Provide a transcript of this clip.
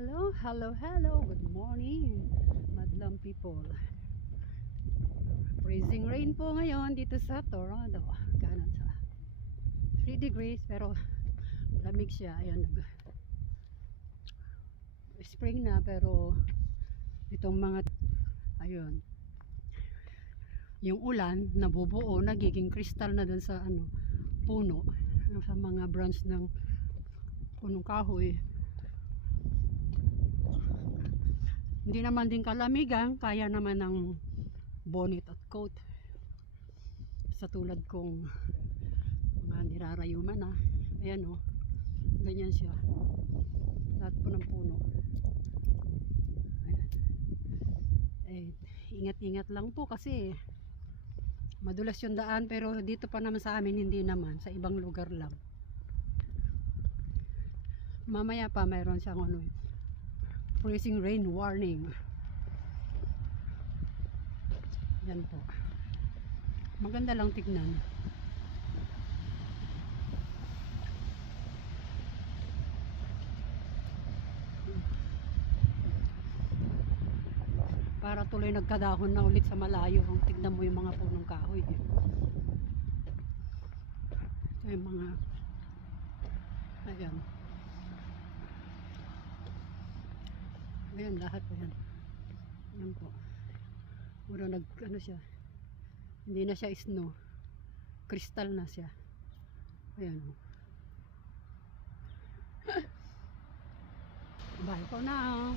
Hello, hello, hello. Good morning, madlang people. Freezing rain po ngayon dito sa Toronto. Kanan sa 3 degrees pero lamig siya. Ayan, spring na pero itong mga ayun, yung ulan nabubuo, nagiging kristal na dun sa puno, sa mga branch ng punong kahoy. Hindi naman din kalamigan, kaya naman ng bonnet at coat. Sa tulad kong mga nirarayuman na. Ayan o, ganyan siya. Lahat po ng puno. Ayan. Eh, ingat-ingat lang po kasi madulas yung daan, pero dito pa naman sa amin hindi naman, sa ibang lugar lang. Mamaya pa mayroon siyang freezing rain warning. Yan po. Maganda lang tignan. Para tuloy nagkadahon na ulit sa malayo. Tignan mo yung mga punong kahoy. Ito yung mga ayan. Ayan lahat po yan. Ayan po. Puro siya. Hindi na siya snow. Crystal na siya. Ayan o. Bye for now.